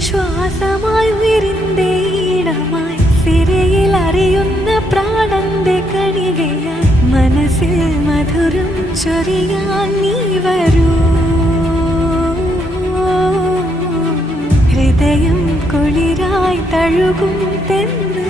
ശ്വാസമായി ഉയരിന്റെ ഈണമായി സിരയിൽ അറിയുന്ന പ്രാണന്റെ കണികയായി മനസ്സിൽ മധുരം ചൊരിയാൻ നീ വരൂ. ഹൃദയം കുളിരായി തഴുകും തെന്ന്